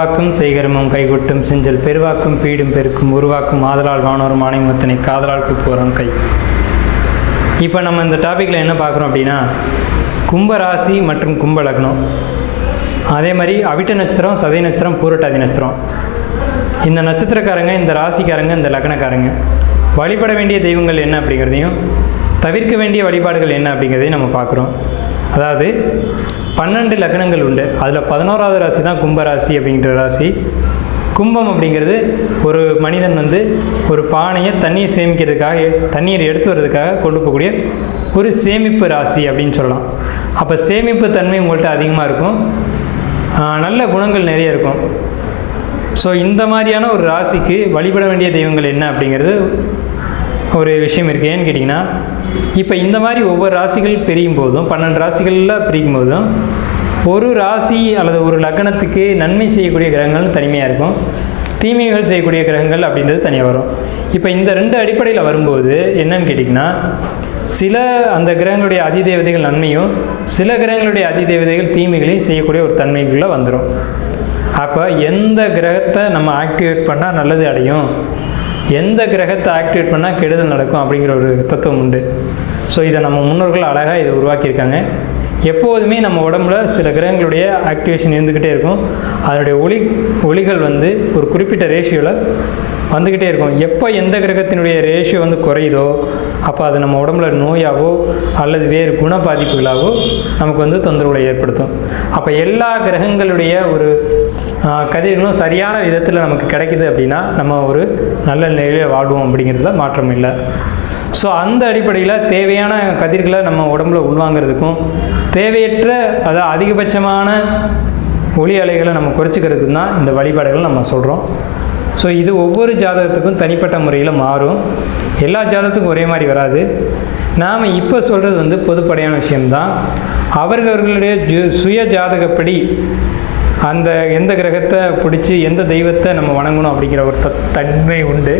உருவாக்கும் செய்கரமும் கைகொட்டும் செஞ்சல் பெருவாக்கும் பீடும் பெருக்கும் உருவாக்கும் ஆதலால் வானோரும் ஆணைமுத்தனை காதலால் கூப்புவரும் கை. இப்போ நம்ம இந்த டாப்பிக்கில் என்ன பார்க்குறோம் அப்படின்னா, கும்ப ராசி மற்றும் கும்ப லக்னம், அதே மாதிரி அவிட்ட நட்சத்திரம், சதய நட்சத்திரம், பூரட்டாதி நட்சத்திரம், இந்த நட்சத்திரக்காரங்க, இந்த ராசிக்காரங்க, இந்த லக்னக்காரங்க வழிபட வேண்டிய தெய்வங்கள் என்ன அப்படிங்கிறதையும் தவிர்க்க வேண்டிய வழிபாடுகள் என்ன அப்படிங்கிறதையும் நம்ம பார்க்குறோம். அதாவது 12 லக்னங்கள் உண்டு. அதில் 11வது ராசி தான் கும்பராசி அப்படிங்கிற ராசி. கும்பம் அப்படிங்கிறது ஒரு மனிதன் ஒரு பானையை தண்ணீர் சேமிக்கிறதுக்காக, தண்ணீர் எடுத்து வர்றதுக்காக கொண்டு போகக்கூடிய ஒரு சேமிப்பு ராசி அப்படின்னு சொல்லலாம். அப்போ சேமிப்பு தன்மை உங்கள்கிட்ட அதிகமாக இருக்கும், நல்ல குணங்கள் நிறைய இருக்கும். ஸோ இந்த மாதிரியான ஒரு ராசிக்கு வழிபட வேண்டிய தெய்வங்கள் என்ன அப்படிங்கிறது ஒரு விஷயம் இருக்குது. ஏன்னு கேட்டிங்கன்னா, இப்போ இந்த மாதிரி ஒவ்வொரு ராசிகள் பிரியும் போதும், 12 ராசிகளில் பிரிக்கும் போதும் ஒரு ராசி அல்லது ஒரு லக்னத்துக்கு நன்மை செய்யக்கூடிய கிரகங்கள் தனிமையாக இருக்கும், தீமைகள் செய்யக்கூடிய கிரகங்கள் அப்படின்றது தனியாக வரும். இப்போ இந்த 2 அடிப்படையில் வரும்போது என்னன்னு கேட்டிங்கன்னா, சில அந்த கிரகங்களுடைய அதிதேவதைகள் நன்மையும், சில கிரகங்களுடைய அதிதேவதைகள் தீமைகளையும் செய்யக்கூடிய ஒரு தன்மைக்குள்ளே வந்துடும். அப்போ எந்த கிரகத்தை நம்ம ஆக்டிவேட் பண்ணால் நல்லது அடையும், எந்த கிரகத்தை ஆக்டிவேட் பண்ணால் கெடுதல் நடக்கும் அப்படிங்கிற ஒரு தத்துவம் உண்டு. ஸோ இதை நம்ம முன்னோர்கள் அழகாக இதை உருவாக்கியிருக்காங்க. எப்போதுமே நம்ம உடம்புல சில கிரகங்களுடைய ஆக்டிவேஷன் இருந்துக்கிட்டே இருக்கும். அதனுடைய ஒளிகள் ஒரு குறிப்பிட்ட ரேஷியோவில் வந்துக்கிட்டே இருக்கும். எப்போ எந்த கிரகத்தினுடைய ரேஷியோ குறையுதோ அப்போ அது நம்ம உடம்புல நோயாகவோ அல்லது வேறு குண பாதிப்புகளாகவோ நமக்கு தொந்தரவுகளை ஏற்படுத்தும். அப்போ எல்லா கிரகங்களுடைய ஒரு கதிர்களும் சரியான விதத்தில் நமக்கு கிடைக்குது அப்படின்னா நம்ம ஒரு நல்ல நிலையில் வாழ்வோம் அப்படிங்கிறதுல மாற்றம் இல்லை. ஸோ அந்த அடிப்படையில் தேவையான கதிர்களை நம்ம உடம்புல உள்வாங்கிறதுக்கும், தேவையற்ற அதாவது அதிகபட்சமான ஒளி அலைகளை நம்ம குறைச்சிக்கிறதுக்கு தான் இந்த வழிபாடுகள் நம்ம சொல்கிறோம். ஸோ இது ஒவ்வொரு ஜாதகத்துக்கும் தனிப்பட்ட முறையில் மாறும், எல்லா ஜாதகத்துக்கும் ஒரே மாதிரி வராது. நாம் இப்போ சொல்கிறது பொதுப்படையான விஷயம்தான். அவர்களுடைய சுய ஜாதகப்படி அந்த எந்த கிரகத்தை பிடிச்சி எந்த தெய்வத்தை நம்ம வணங்கணும் அப்படிங்கிற ஒரு தன்மை உண்டு.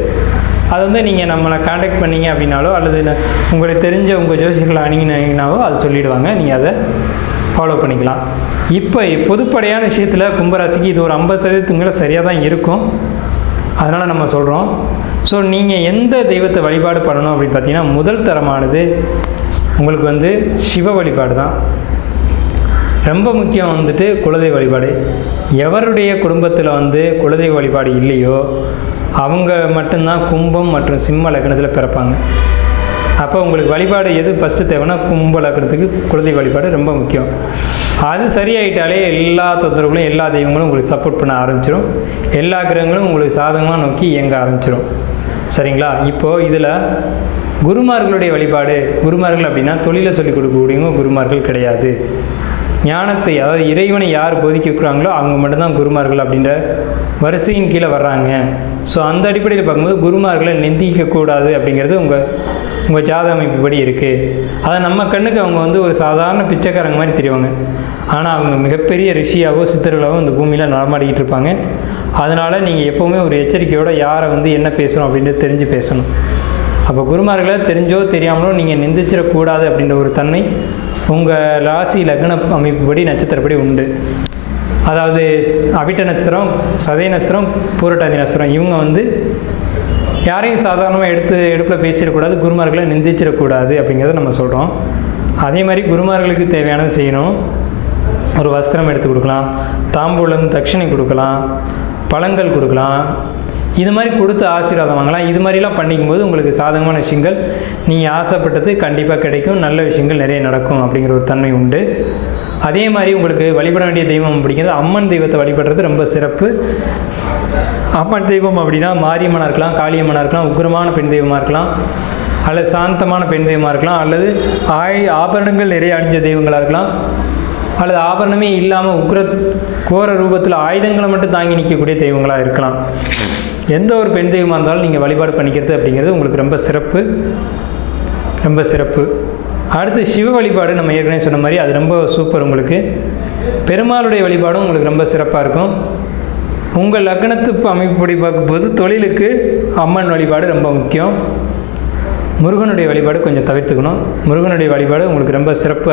அது நீங்கள் நம்மளை காண்டாக்ட் பண்ணிங்க அப்படின்னாலோ அல்லது உங்களுக்கு தெரிஞ்ச உங்கள் ஜோசியர்களை அணுகினாவோ அது சொல்லிவிடுவாங்க, நீங்கள் அதை ஃபாலோ பண்ணிக்கலாம். இப்போ பொதுப்படையான விஷயத்தில் கும்பராசிக்கு இது ஒரு 50% மேலே சரியாக தான் இருக்கும், அதனால் நம்ம சொல்கிறோம். ஸோ நீங்கள் எந்த தெய்வத்தை வழிபாடு பண்ணணும் அப்படின்னு பார்த்தீங்கன்னா, முதல் தரமானது உங்களுக்கு சிவ வழிபாடு தான் ரொம்ப முக்கியம். குலதெய்வ வழிபாடு. எவருடைய குடும்பத்தில் குலதெய்வ வழிபாடு இல்லையோ அவங்க மட்டும்தான் கும்பம் மற்றும் சிம்ம லக்னத்தில் பிறப்பாங்க. அப்போ உங்களுக்கு வழிபாடு எது ஃபஸ்ட்டு தேவைன்னா, கும்ப லக்னத்துக்கு குலதெய்வ வழிபாடு ரொம்ப முக்கியம். அது சரியாயிட்டாலே எல்லா தொந்தரவுகளும் எல்லா தெய்வங்களும் உங்களுக்கு சப்போர்ட் பண்ண ஆரம்பிச்சிடும், எல்லா கிரகங்களும் உங்களுக்கு சாதகமாக நோக்கி இயங்க ஆரம்பிச்சிடும். சரிங்களா? இப்போது இதில் குருமார்களுடைய வழிபாடு, குருமார்கள் அப்படின்னா தொழிலை சொல்லிக் கொடுக்கக்கூடியவங்க குருமார்கள் கிடையாது. ஞானத்தை, அதாவது இறைவனை யார் போதிக்கிறாங்களோ அவங்க மட்டும்தான் குருமார்கள் அப்படின்ற வரிசையின் கீழே வர்றாங்க. ஸோ அந்த அடிப்படையில் பார்க்கும்போது குருமார்களை நிந்திக்கக்கூடாது அப்படிங்கிறது உங்கள் ஜாதக அமைப்புப்படி இருக்குது. அதை நம்ம கண்ணுக்கு அவங்க ஒரு சாதாரண பிச்சைக்காரங்க மாதிரி தெரிவாங்க, ஆனால் அவங்க மிகப்பெரிய ரிஷியாவோ சித்தர்களாவோ இந்த பூமியில் நடமாடிக்கிட்டு இருப்பாங்க. அதனால் நீங்கள் எப்போவுமே ஒரு எச்சரிக்கையோடு யாரை என்ன பேசுகிறோம் அப்படின்றது தெரிஞ்சு பேசணும். அப்போ குருமார்களை தெரிஞ்சோ தெரியாமலோ நீங்கள் நிந்திச்சிடக்கூடாது அப்படின்ற ஒரு தன்மை உங்கள் ராசி லக்ன அமைப்புப்படி நட்சத்திரப்படி உண்டு. அதாவது அவிட்ட நட்சத்திரம், சதய நட்சத்திரம், பூரட்டாதி நட்சத்திரம் இவங்க யாரையும் சாதாரணமாக எடுப்பில் பேசிடக்கூடாது, குருமார்களை நிந்திச்சிடக்கூடாது அப்படிங்கிறத நம்ம சொல்கிறோம். அதே மாதிரி குருமார்களுக்கு தேவையானது செய்யணும். ஒரு வஸ்திரம் எடுத்து கொடுக்கலாம், தாம்பூலம் தட்சிணை கொடுக்கலாம், பழங்கள் கொடுக்கலாம், இது மாதிரி கொடுத்து ஆசீர்வாதம் வாங்கலாம். இது மாதிரிலாம் பண்ணிக்கும்போது உங்களுக்கு சாதகமான விஷயங்கள் நீங்கள் ஆசைப்பட்டது கண்டிப்பாக கிடைக்கும், நல்ல விஷயங்கள் நிறைய நடக்கும் அப்படிங்கிற ஒரு தன்மை உண்டு. அதே மாதிரி உங்களுக்கு வழிபட வேண்டிய தெய்வம் அப்படிங்கிறது அம்மன் தெய்வத்தை வழிபடுறது ரொம்ப சிறப்பு. அம்மன் தெய்வம் அப்படின்னா மாரியம்மனாக இருக்கலாம், காளியம்மனாக இருக்கலாம், உக்கிரமான பெண் தெய்வமாக இருக்கலாம், அல்லது சாந்தமான பெண் தெய்வமாக இருக்கலாம், அல்லது ஆபரணங்கள் நிறைய அணிஞ்ச தெய்வங்களாக இருக்கலாம், அல்லது ஆபரணமே இல்லாமல் கோர ரூபத்தில் ஆயுதங்களை மட்டும் தாங்கி நிற்கக்கூடிய தெய்வங்களாக இருக்கலாம். எந்த ஒரு பெண் தெய்வமாக இருந்தாலும் நீங்கள் வழிபாடு பண்ணிக்கிறது அப்படிங்கிறது உங்களுக்கு ரொம்ப சிறப்பு, ரொம்ப சிறப்பு. அடுத்து சிவ வழிபாடு நம்ம ஏற்கனவே சொன்ன மாதிரி அது ரொம்ப சூப்பர். உங்களுக்கு பெருமாளுடைய வழிபாடும் உங்களுக்கு ரொம்ப சிறப்பாக இருக்கும். உங்கள் லக்னத்து அமைப்புப்படி பார்க்கும்போது தொழிலுக்கு அம்மன் வழிபாடு ரொம்ப முக்கியம். முருகனுடைய வழிபாடு கொஞ்சம் தவிர்த்துக்கணும். முருகனுடைய வழிபாடு உங்களுக்கு ரொம்ப சிறப்பு,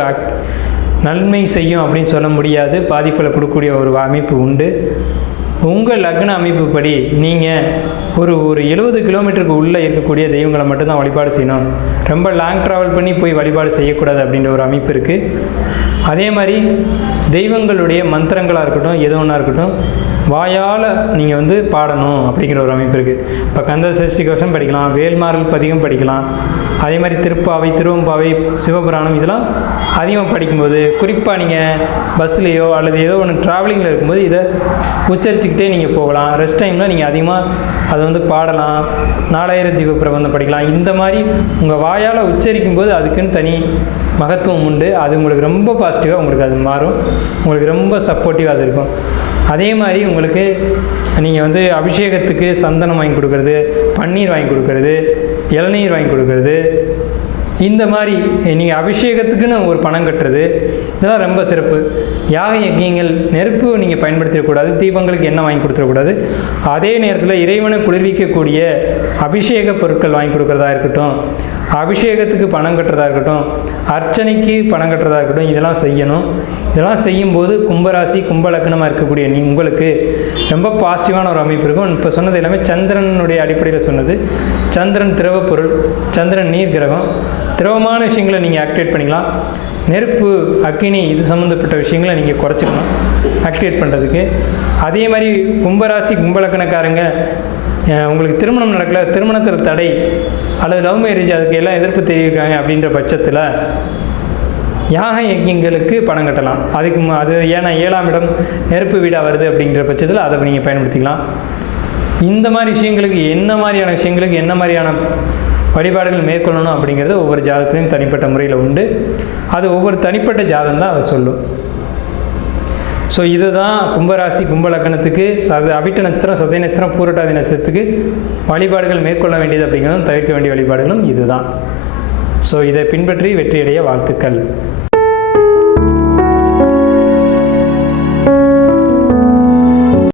நன்மை செய்யும் அப்படின்னு சொல்ல முடியாது, பாதிப்பில் கொடுக்கக்கூடிய ஒரு அமைப்பு உண்டு. உங்கள் லக்ன அமைப்புப்படி நீங்கள் ஒரு 70 கிலோமீட்டருக்கு உள்ளே இருக்கக்கூடிய தெய்வங்களை மட்டும்தான் வழிபாடு செய்யணும். ரொம்ப லாங் ட்ராவல் பண்ணி போய் வழிபாடு செய்யக்கூடாது அப்படின்ற ஒரு அமைப்பு இருக்குது. அதே மாதிரி தெய்வங்களுடைய மந்திரங்களாக இருக்கட்டும், எது ஒன்றா இருக்கட்டும், வாயால் நீங்கள் பாடணும் அப்படிங்கிற ஒரு அமைப்பு இருக்குது. இப்போ கந்த சஷ்டி கவசம் படிக்கலாம், வேல்மாறல் பதிகம் படிக்கலாம், அதே மாதிரி திருப்பாவை, திருவம்பாவை, சிவபுராணம் இதெல்லாம் அதிகமாக படிக்கும்போது, குறிப்பாக நீங்கள் பஸ்லேயோ அல்லது ஏதோ ஒன்று ட்ராவலிங்கில் இருக்கும்போது இதை உச்சரிச்சுக்கிட்டே நீங்கள் போகலாம். ரெஸ்ட் டைமில் நீங்கள் அதிகமாக அதை பாடலாம். 4000 தீப பிரபந்தம் படிக்கலாம். இந்த மாதிரி உங்கள் வாயால் உச்சரிக்கும் போது அதுக்குன்னு தனி மகத்துவம் உண்டு. அது உங்களுக்கு ரொம்ப பாசிட்டிவாக உங்களுக்கு அது மாறும். உங்களுக்கு ரொம்ப சப்போர்ட்டிவாக அது இருக்கும். அதே மாதிரி உங்களுக்கு நீங்கள் அபிஷேகத்துக்கு சந்தனம் வாங்கி கொடுக்கறது, பன்னீர் வாங்கி கொடுக்கறது, இளநீர் வாங்கி கொடுக்கறது, இந்த மாதிரி நீங்கள் அபிஷேகத்துக்குன்னு ஒரு பணம் கட்டுறது, இதெல்லாம் ரொம்ப சிறப்பு. யாக யஜ்யங்கள் நெருப்பு நீங்கள் பயன்படுத்திடக்கூடாது, தீபங்களுக்கு எண்ணெய் வாங்கி கொடுத்துடக்கூடாது. அதே நேரத்தில் இறைவனை குளிர்விக்கக்கூடிய அபிஷேக பொருட்கள் வாங்கி கொடுக்குறதா இருக்கட்டும், அபிஷேகத்துக்கு பணம் கட்டுறதா இருக்கட்டும், அர்ச்சனைக்கு பணம் கட்டுறதா இருக்கட்டும், இதெல்லாம் செய்யணும். இதெல்லாம் செய்யும்போது கும்பராசி கும்ப லக்னமாக இருக்கக்கூடிய உங்களுக்கு ரொம்ப பாசிட்டிவான ஒரு அமைப்பு இருக்கும். இப்போ சொன்னது எல்லாமே சந்திரனுடைய அடிப்படையில் சொன்னது. சந்திரன் திரவ பொருள், சந்திரன் நீர் கிரகம். திரவமான விஷயங்களை நீங்கள் ஆக்டிவேட் பண்ணிக்கலாம். நெருப்பு, அக்கினி இது சம்மந்தப்பட்ட விஷயங்களை நீங்கள் குறைச்சிக்கணும் ஆக்டிவேட் பண்ணுறதுக்கு. அதே மாதிரி கும்பராசி கும்பலக்கணக்காரங்க உங்களுக்கு திருமணம் நடக்கலை, திருமணத்தில் தடை அல்லது லவ் மேரேஜ் அதுக்கு எல்லாம் எதிர்ப்பு தெரிவிக்கிறாங்க அப்படின்ற பட்சத்தில் யாக யஜ்யங்களுக்கு பணம் கட்டலாம். அது ஏன்னா 7ஆம் இடம் நெருப்பு வீடாக வருது அப்படிங்கிற பட்சத்தில் அதை நீங்கள் பயன்படுத்திக்கலாம். இந்த மாதிரி விஷயங்களுக்கு என்ன மாதிரியான விஷயங்களுக்கு என்ன மாதிரியான வழிபாடுகள் மேற்கொள்ளணும் அப்படிங்கிறது ஒவ்வொரு ஜாதகத்திலையும் தனிப்பட்ட முறையில் உண்டு. அது ஒவ்வொரு தனிப்பட்ட ஜாதகம் தான் அதை சொல்லும். ஸோ இதுதான் கும்பராசி கும்ப லக்னத்துக்கு அவிட்ட நட்சத்திரம், சதய நட்சத்திரம், பூரட்டாதி நட்சத்திரத்துக்கு வழிபாடுகள் மேற்கொள்ள வேண்டியது அப்படிங்கிறதும் தவிர்க்க வேண்டிய வழிபாடுகளும் இதுதான். ஸோ இதை பின்பற்றி வெற்றியடைய வாழ்த்துக்கள்.